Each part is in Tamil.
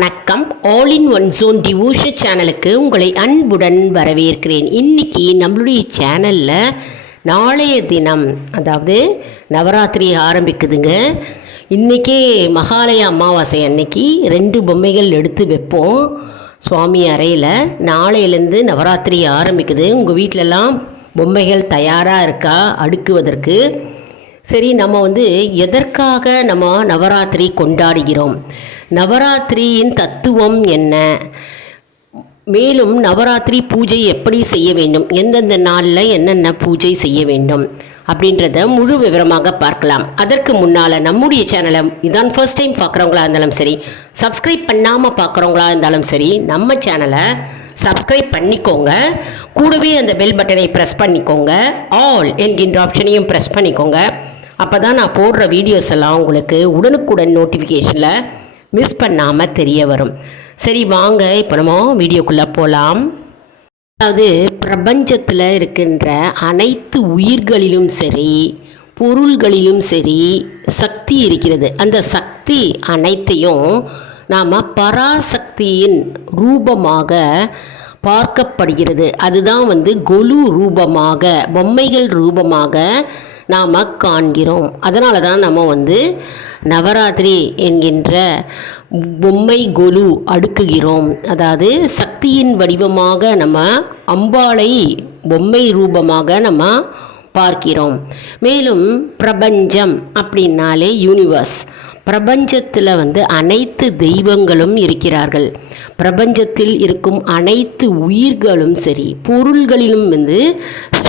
வணக்கம். All in one zone devotion சேனலுக்கு உங்களை அன்புடன் வரவேற்கிறேன். இன்றைக்கி நம்மளுடைய சேனலில் நாளைய தினம், அதாவது நவராத்திரி ஆரம்பிக்குதுங்க. இன்றைக்கே மகாலய அமாவாசை அன்னைக்கு 2 பொம்மைகள் எடுத்து வைப்போம் சுவாமி அறையில். நாளையிலேருந்து நவராத்திரி ஆரம்பிக்குது. உங்கள் வீட்டிலலாம் பொம்மைகள் தயாராக இருக்கா அடுக்குவதற்கு? சரி, நம்ம எதற்காக நம்ம நவராத்திரி கொண்டாடுகிறோம், நவராத்திரியின் தத்துவம் என்ன, மேலும் நவராத்திரி பூஜை எப்படி செய்ய வேண்டும், எந்தெந்த நாளில் என்னென்ன பூஜை செய்ய வேண்டும் அப்படின்றத முழு விவரமாக பார்க்கலாம். அதற்கு முன்னால் நம்முடைய சேனலை இதான் ஃபர்ஸ்ட் டைம் பார்க்குறவங்களா இருந்தாலும் சரி, சப்ஸ்கிரைப் பண்ணாமல் பார்க்குறவங்களா இருந்தாலும் சரி, நம்ம சேனலை சப்ஸ்கிரைப் பண்ணிக்கோங்க. கூடவே அந்த பெல் பட்டனை ப்ரெஸ் பண்ணிக்கோங்க. ஆல் என்கின்ற ஆப்ஷனையும் ப்ரெஸ் பண்ணிக்கோங்க. அப்போ தான் நான் போடுற வீடியோஸ் எல்லாம் உங்களுக்கு உடனுக்குடன் நோட்டிஃபிகேஷனில் மிஸ் பண்ணாமல் தெரிய வரும். சரி, வாங்க இப்போ நம்ம வீடியோக்குள்ளே போகலாம். அதாவது பிரபஞ்சத்தில் இருக்கின்ற அனைத்து உயிர்களிலும் சரி, பொருள்களிலும் சரி சக்தி இருக்கிறது. அந்த சக்தி அனைத்தையும் நாம் பராசக்தியின் ரூபமாக பார்க்கப்படுகிறது. அதுதான் கொலு ரூபமாக, பொம்மைகள் ரூபமாக நாம் காண்கிறோம். அதனால தான் நம்ம நவராத்திரி என்கின்ற பொம்மை கொலு அடுக்குகிறோம். அதாவது சக்தியின் வடிவமாக நம்ம அம்பாளை பொம்மை ரூபமாக நம்ம பார்க்கிறோம். மேலும் பிரபஞ்சம் அப்படின்னாலே யூனிவர்ஸ், பிரபஞ்சத்தில் அனைத்து தெய்வங்களும் இருக்கிறார்கள். பிரபஞ்சத்தில் இருக்கும் அனைத்து உயிர்களும் சரி, பொருள்களிலும்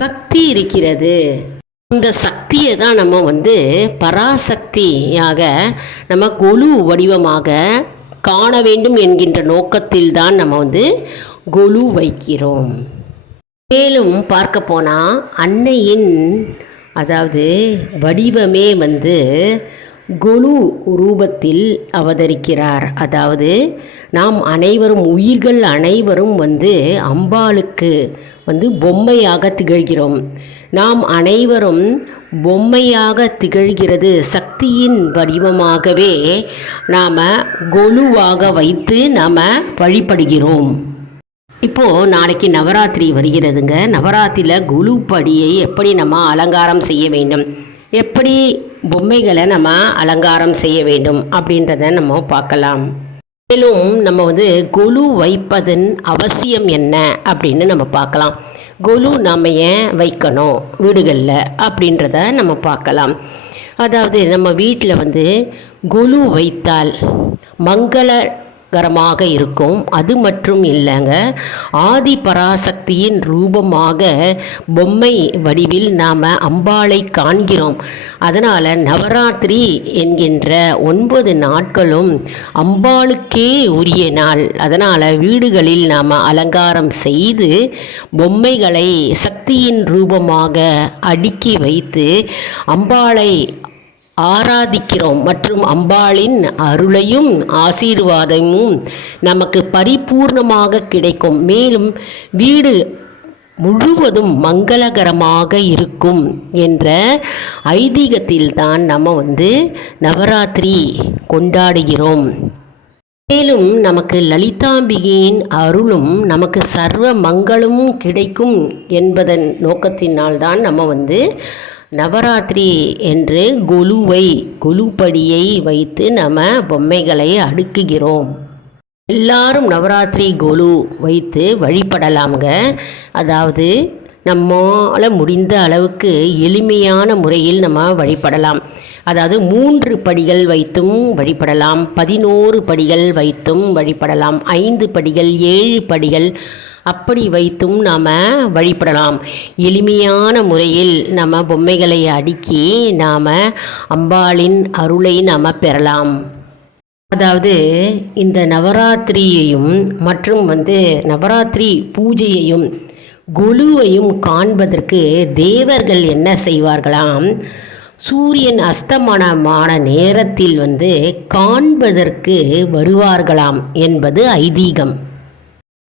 சக்தி இருக்கிறது. இந்த சக்தியை தான் நம்ம பராசக்தியாக நம்ம கொலு வடிவமாக காண வேண்டும் என்கின்ற நோக்கத்தில் தான் நம்ம கொலு வைக்கிறோம். மேலும் பார்க்க போனால் அன்னையின் அதாவது வடிவமே கொலு ரூபத்தில் அவதரிக்கிறார். அதாவது நாம் அனைவரும், உயிர்கள் அனைவரும் அம்பாளுக்கு பொம்மையாக திகழ்கிறோம். நாம் அனைவரும் பொம்மையாக திகழ்கிறது சக்தியின் வடிவமாகவே நாம் கொலுவாக வைத்து நாம் வழிபடுகிறோம். இப்போது நாளைக்கு நவராத்திரி வருகிறதுங்க. நவராத்திரியில் கொலு படியை எப்படி நம்ம அலங்காரம் செய்ய வேண்டும், எப்படி பொம்மைகளை நம்ம அலங்காரம் செய்ய வேண்டும் அப்படின்றத நம்ம பார்க்கலாம். மேலும் நம்ம கொலு வைப்பதன் அவசியம் என்ன அப்படின்னு நம்ம பார்க்கலாம். கொலு நம்ம ஏன் வைக்கணும் வீடுகளில் அப்படின்றத நம்ம பார்க்கலாம். அதாவது நம்ம வீட்டில் கொலு வைத்தால் மங்களகரமாக இருக்கும். அது மட்டும் இல்லைங்க, ஆதி பராசக்தியின் ரூபமாக பொம்மை வடிவில் நாம் அம்பாளை காண்கிறோம். அதனால் நவராத்திரி என்கின்ற 9 நாட்களும் அம்பாளுக்கே உரிய நாள். அதனால் வீடுகளில் நாம் அலங்காரம் செய்து பொம்மைகளை சக்தியின் ரூபமாக அடுக்கி வைத்து அம்பாளை ஆராதிக்கிறோம். மற்றும் அம்பாளின் அருளையும் ஆசீர்வாதமும் நமக்கு பரிபூர்ணமாக கிடைக்கும். மேலும் வீடு முழுவதும் மங்களகரமாக இருக்கும் என்ற ஐதீகத்தில்தான் நம்ம நவராத்திரி கொண்டாடுகிறோம். மேலும் நமக்கு லலிதாம்பிகையின் அருளும் நமக்கு சர்வ மங்களமும் கிடைக்கும் என்பதன் நோக்கத்தினால்தான் நம்ம நவராத்திரி என்று கொலுப்படியை வைத்து நம்ம பொம்மைகளை அடுக்குகிறோம். எல்லாரும் நவராத்திரி கொலு வைத்து வழிபடலாம்ங்க. அதாவது நம்மால் முடிந்த அளவுக்கு எளிமையான முறையில் நம்ம வழிபடலாம். அதாவது 3 படிகள் வைத்தும் வழிபடலாம், 11 படிகள் வைத்தும் வழிபடலாம், 5 படிகள், 7 படிகள் அப்படி வைத்தும் நாம் வழிபடலாம். எளிமையான முறையில் நம்ம பொம்மைகளை அடுக்கி நாம் அம்பாளின் அருளை நாம் பெறலாம். அதாவது இந்த நவராத்திரியையும் மற்றும் நவராத்திரி பூஜையையும் கொலுவையும் காண்பதற்கு தேவர்கள் என்ன செய்வார்களாம், சூரியன் அஸ்தமனமான நேரத்தில் காண்பதற்கு வருவார்களாம் என்பது ஐதீகம்.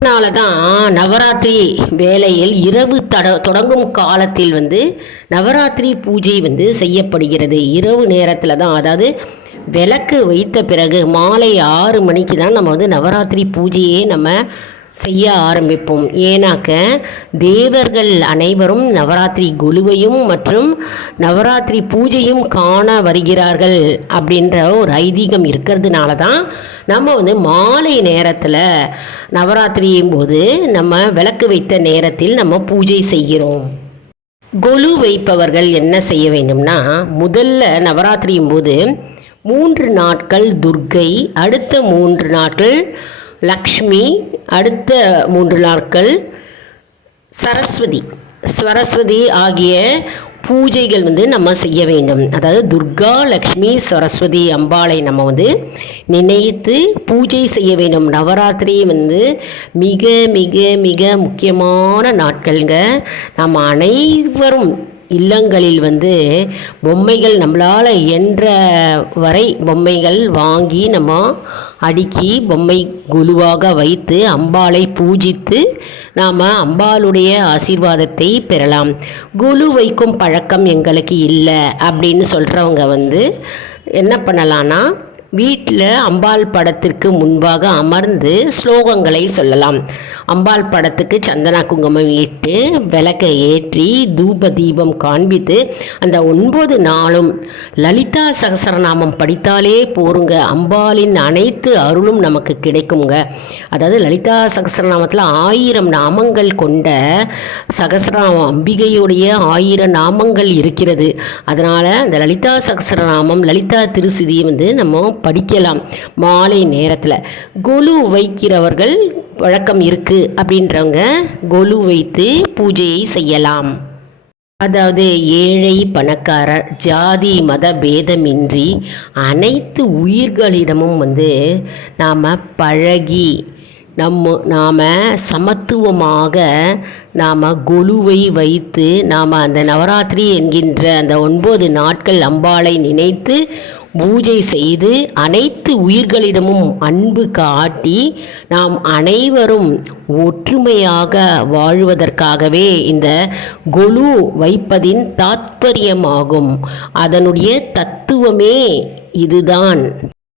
அதனால தான் நவராத்திரி வேளையில் இரவு தொடங்கும் காலத்தில் நவராத்திரி பூஜை செய்யப்படுகிறது. இரவு நேரத்தில் தான், அதாவது விளக்கு வைத்த பிறகு மாலை 6 மணிக்கு தான் நம்ம வந்து நவராத்திரி பூஜையே நம்ம செய்ய ஆரம்பிப்போம். ஏன்னாக்க தேவர்கள் அனைவரும் நவராத்திரி கொலுவையும் மற்றும் நவராத்திரி பூஜையும் காண வருகிறார்கள் அப்படின்ற ஒரு ஐதீகம் இருக்கிறதுனால தான் நம்ம வந்து மாலை நேரத்தில் நவராத்திரியும் போது நம்ம விளக்கு வைத்த நேரத்தில் நம்ம பூஜை செய்கிறோம். கொலு வைப்பவர்கள் என்ன செய்ய வேண்டும்னா, முதல்ல நவராத்திரியும் போது 3 நாட்கள் துர்க்கை, அடுத்த 3 நாட்கள் லக்ஷ்மி, அடுத்த 3 நாட்கள் சரஸ்வதி ஆகிய பூஜைகள் வந்து நம்ம செய்ய வேண்டும். அதாவது துர்கா, லக்ஷ்மி, சரஸ்வதி அம்பாளை நம்ம வந்து நினைத்து பூஜை செய்ய வேண்டும். நவராத்திரி வந்து மிக மிக மிக முக்கியமான நாட்கள்ங்க. நம்ம அனைவரும் இல்லங்களில் வந்து பொம்மைகள் நம்மளால் இயன்ற வரை பொம்மைகள் வாங்கி நம்ம அடுக்கி பொம்மை குழுவாக வைத்து அம்பாளை பூஜித்து நாம் அம்பாளுடைய ஆசீர்வாதத்தை பெறலாம். குழு வைக்கும் பழக்கம் எங்களுக்கு இல்லை அப்படின்னு சொல்கிறவங்க வந்து என்ன பண்ணலான்னா, வீட்டில் அம்பாள் படத்திற்கு முன்பாக அமர்ந்து ஸ்லோகங்களை சொல்லலாம். அம்பாள் படத்துக்கு சந்தன குங்குமம் இட்டு விளக்கை ஏற்றி தூப தீபம் காண்பித்து அந்த 9 நாளும் லலிதா சகஸ்ரநாமம் படித்தாலே போருங்க, அம்பாளின் அனைத்து அருளும் நமக்கு கிடைக்குங்க. அதாவது லலிதா சகஸ்ரநாமத்தில் 1000 நாமங்கள் கொண்ட சகஸ்ரநாமம், அம்பிகையுடைய 1000 நாமங்கள் இருக்கிறது. அதனால் அந்த லலிதா சகஸ்ரநாமம், லலிதா திருசிதியை வந்து நம்ம படிக்கலாம் மாலை நேரத்தில். கொலு வைக்கிறவர்கள் வழக்கம் இருக்குது அப்படின்றவங்க கொலு வைத்து பூஜையை செய்யலாம். அதாவது ஏழை பணக்காரர் ஜாதி மத பேதமின்றி அனைத்து உயிர்களிடமும் வந்து நாம் பழகி நாம் சமத்துவமாக நாம் கொலுவை வைத்து நாம் அந்த நவராத்திரி என்கின்ற அந்த 9 நாட்கள் அம்பாளை நினைத்து பூஜை செய்து அனைத்து உயிர்களிடமும் அன்பு காட்டி நாம் அனைவரும் ஒற்றுமையாக வாழ்வதற்காகவே இந்த கொலு வைப்பதின் தாத்பரியமாகும். அதனுடைய தத்துவமே இதுதான்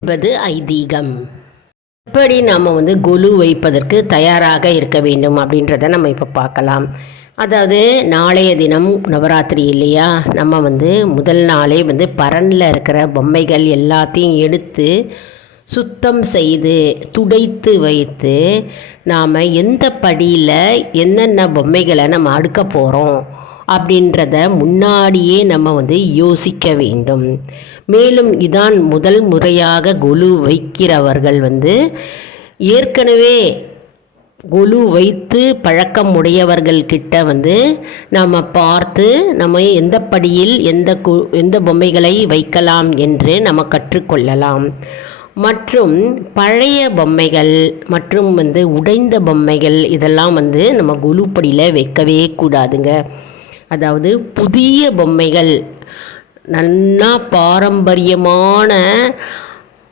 என்பது ஐதீகம். எப்படி நாம் வந்து கொலு வைப்பதற்கு தயாராக இருக்க வேண்டும் அப்படின்றத நம்ம இப்போ பார்க்கலாம். அதாவது நாளைய தினம் நவராத்திரி இல்லையா, நம்ம வந்து முதல் நாளே வந்து பரனில் இருக்கிற பொம்மைகள் எல்லாத்தையும் எடுத்து சுத்தம் செய்து துடைத்து வைத்து நாம் எந்த படியில் என்னென்ன பொம்மைகளை நம்ம அடுக்க போகிறோம் அப்படின்றத முன்னாடியே நம்ம வந்து யோசிக்க வேண்டும். மேலும் இதான் முதல் முறையாக கொலு வைக்கிறவர்கள் வந்து ஏற்கனவே கொலு வைத்து பழக்கம் உடையவர்கள்கிட்ட வந்து நம்ம பார்த்து நம்ம எந்த படியில் எந்த பொம்மைகளை வைக்கலாம் என்று நம்ம கற்றுக்கொள்ளலாம். மற்றும் பழைய பொம்மைகள் மற்றும் வந்து உடைந்த பொம்மைகள் இதெல்லாம் வந்து நம்ம கொலுப்படியில் வைக்கவே கூடாதுங்க. அதாவது புதிய பொம்மைகள் நல்லா பாரம்பரியமான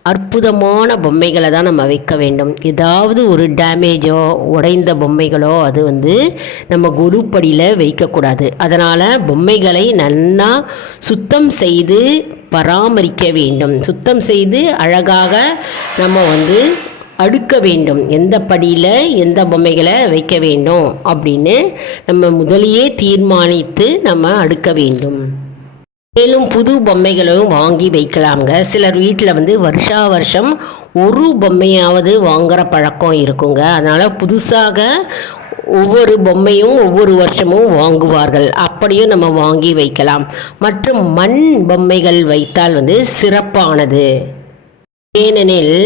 அற்புதமான பொம்மைகளை தான் நம்ம வைக்க வேண்டும். ஏதாவது ஒரு டேமேஜோ உடைந்த பொம்மைகளோ அது வந்து நம்ம கொலுப்படியில் வைக்கக்கூடாது. அதனால் பொம்மைகளை நல்லா சுத்தம் செய்து பராமரிக்க வேண்டும். சுத்தம் செய்து அழகாக நம்ம வந்து அடுக்க வேண்டும். எந்த படியில் எந்த பொம்மைகளை வைக்க வேண்டும் அப்படின்னு நம்ம முதலியே தீர்மானித்து நம்ம அடுக்க வேண்டும். மேலும் புது பொம்மைகளும் வாங்கி வைக்கலாங்க. சிலர் வீட்டில் வந்து வருஷம் ஒரு பொம்மையாவது வாங்குகிற பழக்கம் இருக்குங்க. அதனால் புதுசாக ஒவ்வொரு பொம்மையும் ஒவ்வொரு வருஷமும் வாங்குவார்கள். அப்படியும் நம்ம வாங்கி வைக்கலாம். மற்றும் மண் பொம்மைகள் வைத்தால் வந்து சிறப்பானது. ஏனெனில்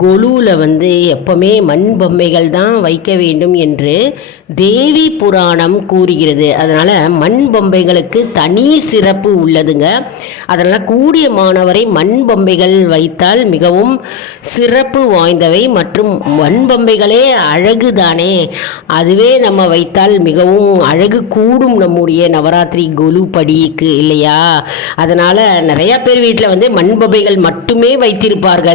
கொலுவில் வந்து எப்பவுமே மண் பொம்மைகள் தான் வைக்க வேண்டும் என்று தேவி புராணம் கூறுகிறது. அதனால் மண் பொம்மைகளுக்கு தனி சிறப்பு உள்ளதுங்க. அதனால் கூடிய மாணவரை மண் பொம்மைகள் வைத்தால் மிகவும் சிறப்பு வாய்ந்தவை. மற்றும் மண் பொம்மைகளே அழகு தானே, அதுவே நம்ம வைத்தால் மிகவும் அழகு கூடும் நம்முடைய நவராத்திரி கொலு படிக்கு இல்லையா. அதனால் நிறையா பேர் வீட்டில் வந்து மண் பொம்மைகள் மட்டுமே வைத்திருப்பார்கள்.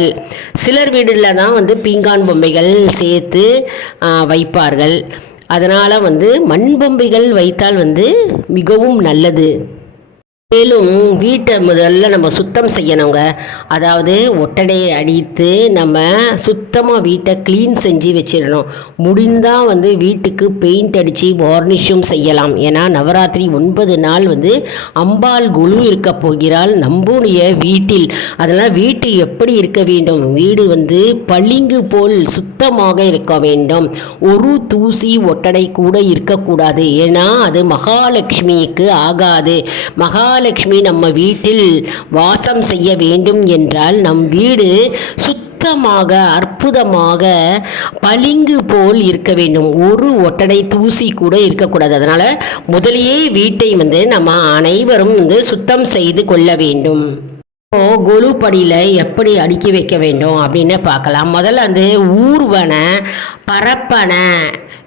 சிலர் வீடுல தான் வந்து பீங்கான் பொம்மைகள் சேர்த்து வைப்பார்கள். அதனால் வந்து மண் பொம்மைகள் வைத்தால் வந்து மிகவும் நல்லது. மேலும் வீட்டை முதல்ல நம்ம சுத்தம் செய்யணுங்க. அதாவது ஒட்டடையை அடித்து நம்ம சுத்தமாக வீட்டை க்ளீன் செஞ்சு வச்சிடணும். முடிந்தால் வீட்டுக்கு பெயிண்ட் அடித்து வார்னிஷும் செய்யலாம். ஏன்னா நவராத்திரி 9 நாள் அம்பாள் குழு இருக்க போகிறாள் நம்முடைய வீட்டில். அதனால் வீட்டு எப்படி இருக்க வேண்டும்? வீடு பளிங்கு போல் சுத்தமாக இருக்க வேண்டும். ஒரு தூசி ஒட்டடை கூட இருக்கக்கூடாது. ஏன்னா அது மகாலட்சுமிக்கு ஆகாது. மகாலட்சுமி நம்ம வீட்டில் வாசம் செய்ய வேண்டும் என்றால் நம் வீடு சுத்தமாக அற்புதமாக பளிங்கு போல் இருக்க வேண்டும். ஒரு ஒட்டடை தூசி கூட இருக்கக்கூடாது. அதனால் முதலியே வீட்டை நம்ம அனைவரும் சுத்தம் செய்து கொள்ள வேண்டும். கொலுப்படியில் எப்படி அடுக்கி வைக்க வேண்டும் அப்படின்னு பார்க்கலாம். முதல்ல ஊர்வன பரப்பன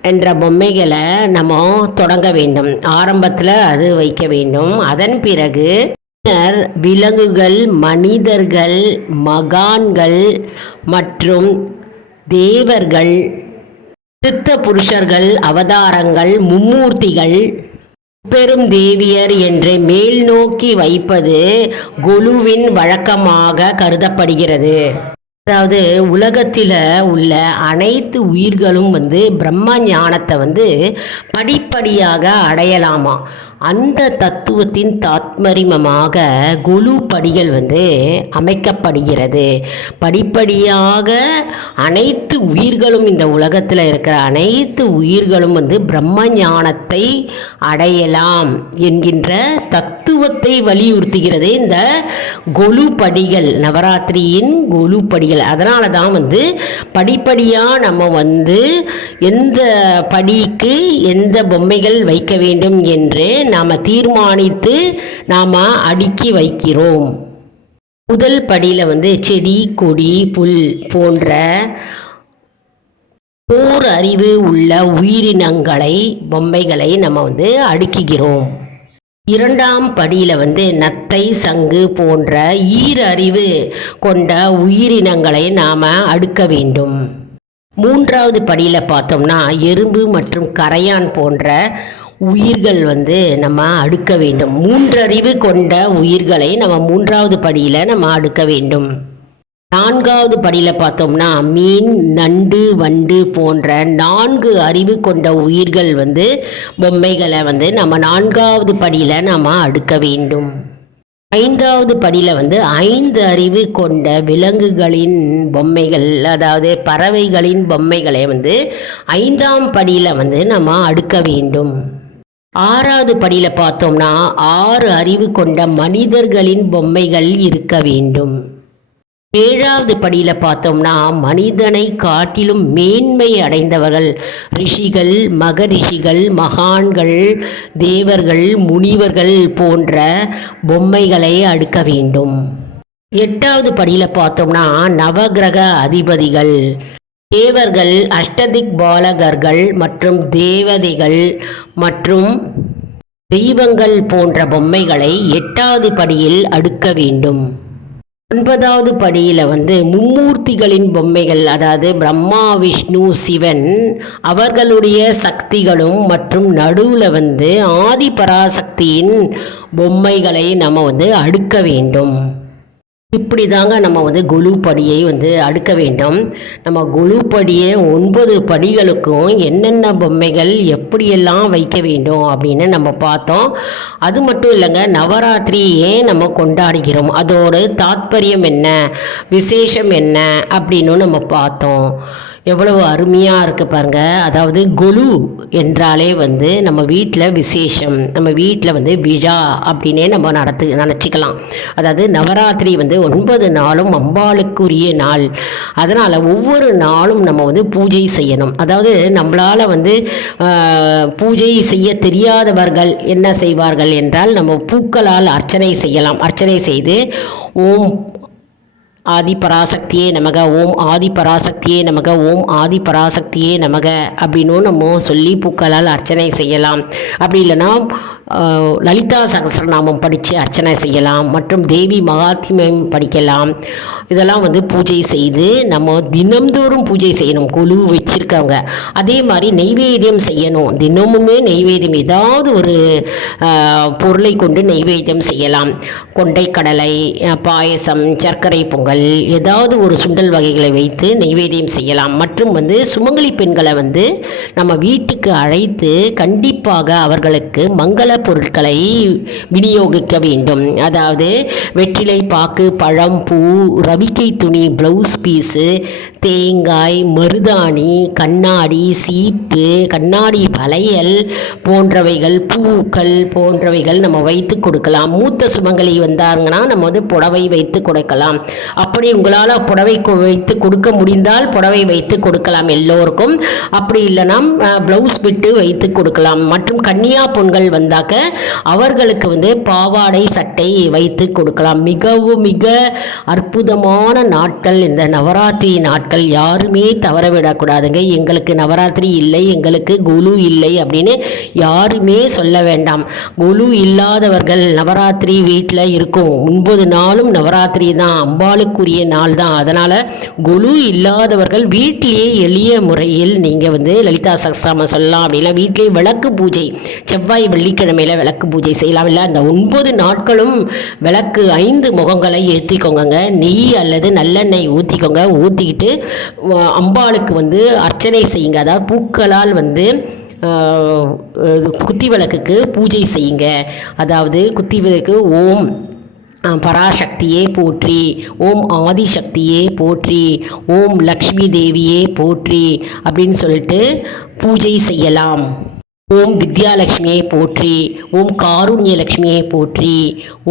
என்ற பொம்மைகளை நம்ம தொடங்க வேண்டும். ஆரம்பத்தில் அது வைக்க வேண்டும். அதன் பிறகு விலங்குகள், மனிதர்கள், மகான்கள் மற்றும் தேவர்கள், சித்த புருஷர்கள், அவதாரங்கள், மும்மூர்த்திகள், பெரும் தேவியர் என்று மேல் நோக்கி வைப்பது கொலுவின் வழக்கமாக கருதப்படுகிறது. அதாவது உலகத்தில் உள்ள அனைத்து உயிர்களும் பிரம்ம ஞானத்தை படிப்படியாக அடையலாமா. அந்த தத்துவத்தின் தாத்மரியமாக கொலு படிகள் அமைக்கப்படுகிறது. படிப்படியாக அனைத்து உயிர்களும், இந்த உலகத்தில் இருக்கிற அனைத்து உயிர்களும் பிரம்ம ஞானத்தை அடையலாம் என்கின்ற தத்துவத்தை வலியுறுத்துகிறது இந்த கொலு படிகள், நவராத்திரியின் கொலு படிகள். அதனால தான் படிப்படியாக நம்ம எந்த படிக்கு எந்த பொம்மைகள் வைக்க வேண்டும் என்று நாம் தீர்மானித்து நாம் அடுக்கி வைக்கிறோம். முதல் படியில் செடி, கொடி, புல் போன்ற ஓர் அறிவு உள்ள உயிரினங்களை, பொம்மைகளை நம்ம அடுக்குகிறோம். இரண்டாம் படியில் நத்தை, சங்கு போன்ற ஈரறிவு கொண்ட உயிரினங்களை நாம் அடுக்க வேண்டும். மூன்றாவது படியில் பார்த்தோம்னா எறும்பு மற்றும் கரையான் போன்ற உயிர்கள் நம்ம அடுக்க வேண்டும். மூன்றறிவு கொண்ட உயிர்களை நம்ம மூன்றாவது படியில் நம்ம அடுக்க வேண்டும். நான்காவது படியில் பார்த்தோம்னா மீன், நண்டு, வண்டு போன்ற 4 அறிவு கொண்ட உயிர்கள் பொம்மைகளை நம்ம நான்காவது படியில் நம்ம அடுக்க வேண்டும். ஐந்தாவது படியில் 5 அறிவு கொண்ட விலங்குகளின் பொம்மைகள், அதாவது பறவைகளின் பொம்மைகளை 5ஆம் படியில் நம்ம அடுக்க வேண்டும். ஆறாவது படியில் பார்த்தோம்னா 6 அறிவு கொண்ட மனிதர்களின் பொம்மைகள் இருக்க வேண்டும். ஏழாவது படியில் பார்த்தோம்னா மனிதனை காட்டிலும் மேன்மை அடைந்தவர்கள், ரிஷிகள், மகரிஷிகள், மகான்கள், தேவர்கள், முனிவர்கள் போன்ற பொம்மைகளை அடுக்க வேண்டும். எட்டாவது படியில் பார்த்தோம்னா நவகிரக அதிபதிகள், தேவர்கள், அஷ்டதிக் பாலகர்கள் மற்றும் தேவதைகள் மற்றும் தெய்வங்கள் போன்ற பொம்மைகளை 8வது படியில் அடுக்க வேண்டும். 9வது படியில் மும்மூர்த்திகளின் பொம்மைகள், அதாவது பிரம்மா, விஷ்ணு, சிவன் அவர்களுடைய சக்திகளும் மற்றும் நடுவில் ஆதி பராசக்தியின் பொம்மைகளை நம்ம அடுக்க வேண்டும். இப்படி தாங்க நம்ம கொலு படியை அடுக்க வேண்டும். நம்ம கொலு படியை 9 படிகளுக்கும் என்னென்ன பொம்மைகள் எப்படியெல்லாம் வைக்க வேண்டும் அப்படின்னு நம்ம பார்த்தோம். அது மட்டும் இல்லைங்க, நவராத்திரி ஏன் நம்ம கொண்டாடுகிறோம், அதோட தாத்பரியம் என்ன, விசேஷம் என்ன அப்படின்னு நம்ம பார்த்தோம். எவ்வளவு அருமையாக இருக்குது பாருங்கள். அதாவது கொலு என்றாலே நம்ம வீட்டில் விசேஷம், நம்ம வீட்டில் விழா அப்படின்னே நம்ம நினச்சிக்கலாம். அதாவது நவராத்திரி 9 நாளும் அம்பாளுக்குரிய நாள். அதனால் ஒவ்வொரு நாளும் நம்ம பூஜை செய்யணும். அதாவது நம்மளால் பூஜை செய்ய தெரியாதவர்கள் என்ன செய்வார்கள் என்றால் நம்ம பூக்களால் அர்ச்சனை செய்யலாம். அர்ச்சனை செய்து ஓம் ஆதி பராசக்தியே நமக, ஓம் ஆதி பராசக்தியே நமக, ஓம் ஆதி பராசக்தியே நமக அப்படின்னும் நம்ம சொல்லி பூக்களால் அர்ச்சனை செய்யலாம். அப்படி இல்லைன்னா லலிதா சகஸ்ரநாமம் படித்து அர்ச்சனை செய்யலாம். மற்றும் தேவி மகாத்மியம் படிக்கலாம். இதெல்லாம் பூஜை செய்து நம்ம தினம்தோறும் பூஜை செய்யணும், கொலு வச்சிருக்கவங்க. அதே மாதிரி நெய்வேத்தியம் செய்யணும். தினமுமே நெய்வேத்தியம் ஏதாவது ஒரு பொருளை கொண்டு நெய்வேத்தியம் செய்யலாம். கொண்டை கடலை, பாயசம், சர்க்கரை பொங்கல், ஏதாவது ஒரு சுண்டல் வகைகளை வைத்து நெய்வேத்தியம் செய்யலாம். மற்றும் சுமங்கலி பெண்களை நம்ம வீட்டுக்கு அழைத்து கண்டிப்பாக அவர்களுக்கு மங்கள பொருட்களை விநியோகிக்க வேண்டும். அதாவது வெற்றிலை பாக்கு, பழம், பூ, ரவிக்கை துணி, ப்ளவுஸ் பீஸு, தேங்காய், மருதாணி, கண்ணாடி, சீப்பு, கண்ணாடி வளையல் போன்றவைகள், பூக்கள் போன்றவைகள் நம்ம வைத்து கொடுக்கலாம். மூத்த சுமங்கலி வந்தாங்கன்னா நம்ம புடவை வைத்து கொடுக்கலாம். அப்படி உங்களால் புடவை வைத்து கொடுக்க முடிந்தால் புடவை வைத்து கொடுக்கலாம் எல்லோருக்கும். அப்படி இல்லைனா ப்ளவுஸ் விட்டு வைத்து கொடுக்கலாம். மற்றும் கன்னியா பொண்கள் வந்தாக்க அவர்களுக்கு பாவாடை சட்டை வைத்து கொடுக்கலாம். மிகவும் மிக அற்புதமான நாட்கள் இந்த நவராத்திரி நாட்கள். யாருமே தவறவிடக்கூடாதுங்க. எங்களுக்கு நவராத்திரி இல்லை, எங்களுக்கு குலு இல்லை அப்படின்னு யாருமே சொல்ல வேண்டாம். குலு இல்லாதவர்கள் நவராத்திரி வீட்டில் இருக்கும் 9 நாளும் நவராத்திரி தான், அம்பாளுக்குரிய நாள் தான். அதனால் குலு இல்லாதவர்கள் வீட்டிலேயே எளிய முறையில் நீங்கள் லலிதா சகஸ்ரநாமம் சொல்லலாம். அப்படின்னா வீட்டிலே விளக்கு பூஜை, செவ்வாய் வெள்ளிக்கிழமையில் விளக்கு பூஜை செய்யலாம். இல்லை அந்த 9 நாட்களும் விளக்கு 5 முகங்களை ஏற்றிக்கோங்க. நெய் அல்லது நல்லெண்ணெய் ஊற்றிக்கோங்க. ஊற்றிக்கிட்டு அம்பாளுக்கு அர்ச்சனை செய்யுங்க. அதாவது பூக்களால் குத்தி விளக்குக்கு பூஜை செய்யுங்க. அதாவது குத்தி விளக்கு ஓம் பராசக்தியே போற்றி, ஓம் ஆதிசக்தியே போற்றி, ஓம் லக்ஷ்மி தேவியே போற்றி அப்படின்னு சொல்லிட்டு பூஜை செய்யலாம். ஓம் வித்யாலட்சுமியை போற்றி, ஓம் காருண்யலட்சுமியை போற்றி,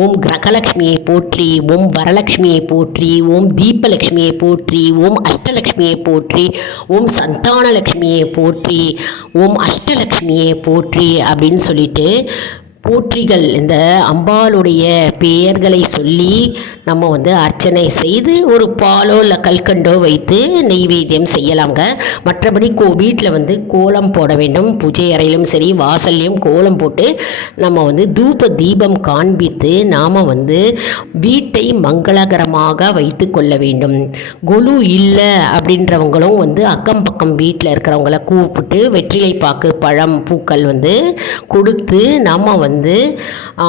ஓம் கிரகலட்சுமியை போற்றி, ஓம் வரலட்சுமியை போற்றி, ஓம் தீபலட்சுமியை போற்றி, ஓம் அஷ்டலட்சுமியை போற்றி, ஓம் சந்தானலட்சுமியை போற்றி, ஓம் அஷ்டலட்சுமியை போற்றி அப்படின்னு சொல்லிட்டு போற்றிகள் இந்த அம்பாளுடைய பெயர்களை சொல்லி நம்ம அர்ச்சனை செய்து ஒரு பாலோ இல்லை கல்கண்டோ வைத்து நெய்வேத்தியம் செய்யலாங்க. மற்றபடி வீட்டில் கோலம் போட வேண்டும். பூஜை அறையிலும் சரி வாசல்லையும் கோலம் போட்டு நம்ம தூப தீபம் காண்பித்து நாம் வீட்டை மங்களகரமாக வைத்து கொள்ள வேண்டும். குலு இல்லை அப்படின்றவங்களும் அக்கம் பக்கம் வீட்டில் இருக்கிறவங்கள கூப்பிட்டு வெற்றிலை பாக்கு, பழம், பூக்கள் கொடுத்து நாம்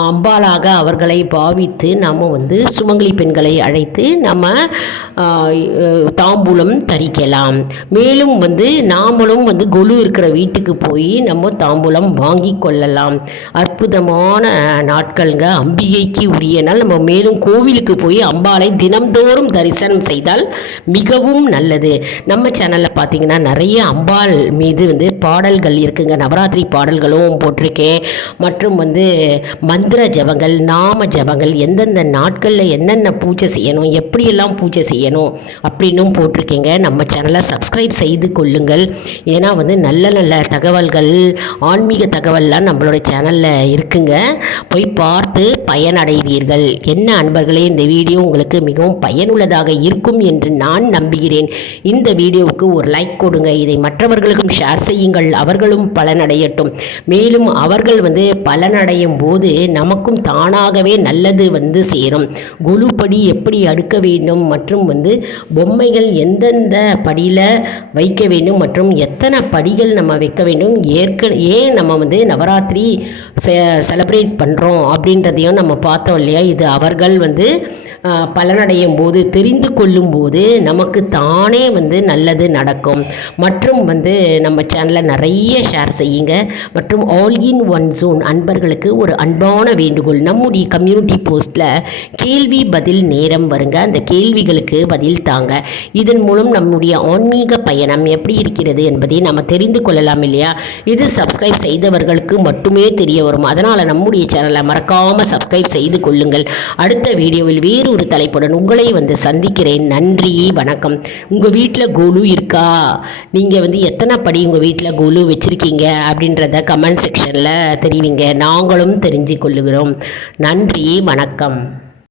அம்பாளாக அவர்களை பாவித்து நாம் சுமங்கலி பெண்களை அழைத்து நம்ம தாம்பூலம் தரிக்கலாம். மேலும் நாமளும் கொலு இருக்கிற வீட்டுக்கு போய் நம்ம தாம்பூலம் வாங்கி கொள்ளலாம். அற்புதமான நாட்கள்ங்க, அம்பிகைக்கு உரிய நாள். நம்ம மேலும் கோவிலுக்கு போய் அம்பாளை தினம்தோறும் தரிசனம் செய்தால் மிகவும் நல்லது. நம்ம சேனலில் பார்த்தீங்கன்னா நிறைய அம்பாள் மீது பாடல்கள் இருக்குங்க. நவராத்திரி பாடல்களும் போட்டிருக்கேன். மற்றும் மந்திர ஜபங்கள், நாம ஜபங்கள், எந்தெந்த நாட்களில் என்னென்ன பூஜை செய்யணும், எப்படியெல்லாம் பூஜை செய்யணும் அப்படின்னும் போட்டிருக்கீங்க. நம்ம சேனலை சப்ஸ்கிரைப் செய்து கொள்ளுங்கள். ஏன்னா நல்ல நல்ல தகவல்கள், ஆன்மீக தகவல்லாம் நம்மளோட சேனலில் இருக்குங்க. போய் பார்த்து பயனடைவீர்கள். என்ன அன்பர்களே, இந்த வீடியோ உங்களுக்கு மிகவும் பயனுள்ளதாக இருக்கும் என்று நான் நம்புகிறேன். இந்த வீடியோவுக்கு ஒரு லைக் கொடுங்க. இதை மற்றவர்களுக்கும் ஷேர் செய்யுங்கள். அவர்களும் பலனடையட்டும். மேலும் அவர்கள் பலனடையும் போது நமக்கும் தானாகவே நல்லது சேரும். குலுப்படி எப்படி அடுக்க வேண்டும் மற்றும் பொம்மைகள் எந்தெந்த படியில் வைக்க வேண்டும் மற்றும் எத்தனை படிகள் நம்ம வைக்க வேண்டும், ஏன் நம்ம நவராத்திரி செலிப்ரேட் பண்ணுறோம் அப்படின்றதையும் நம்ம பார்த்தோம் இல்லையா. இது அவர்கள் பலனடையும் போது, தெரிந்து கொள்ளும் போது நமக்கு தானே நல்லது நடக்கும். மற்றும் நம்ம சேனலை நிறைய ஷேர் செய்யுங்க. மற்றும் ஆல் இன் ஒன் ஜோன் அன்பர்களுக்கு ஒரு அன்பான வேண்டுகோள். நம்முடைய கம்யூனிட்டி போஸ்ட்டில் கேள்வி பதில் நேரம் வருங்க. அந்த கேள்விகளுக்கு பதில் தாங்க. இதன் மூலம் நம்முடைய ஆன்மீக பயணம் எப்படி இருக்கிறது என்பதை நம்ம தெரிந்து கொள்ளலாம் இல்லையா. இது சப்ஸ்கிரைப் செய்தவர்களுக்கு மட்டுமே தெரிய வரும். அதனால் நம்முடைய சேனலை மறக்காமல் சப்ஸ்கிரைப் செய்து கொள்ளுங்கள். அடுத்த வீடியோவில் வேறு ஒரு தலைப்புடன் உங்களை சந்திக்கிறேன். நன்றி, வணக்கம். உங்கள் வீட்டில் கோலு இருக்கா? நீங்கள் எத்தனை படி உங்கள் வீட்டில் கோலு வச்சுருக்கீங்க அப்படின்றத கமெண்ட் செக்ஷனில் தெரிவிங்க. நாங்களும் தெரிஞ்சு கொள்ளுகிறோம். நன்றி, வணக்கம்.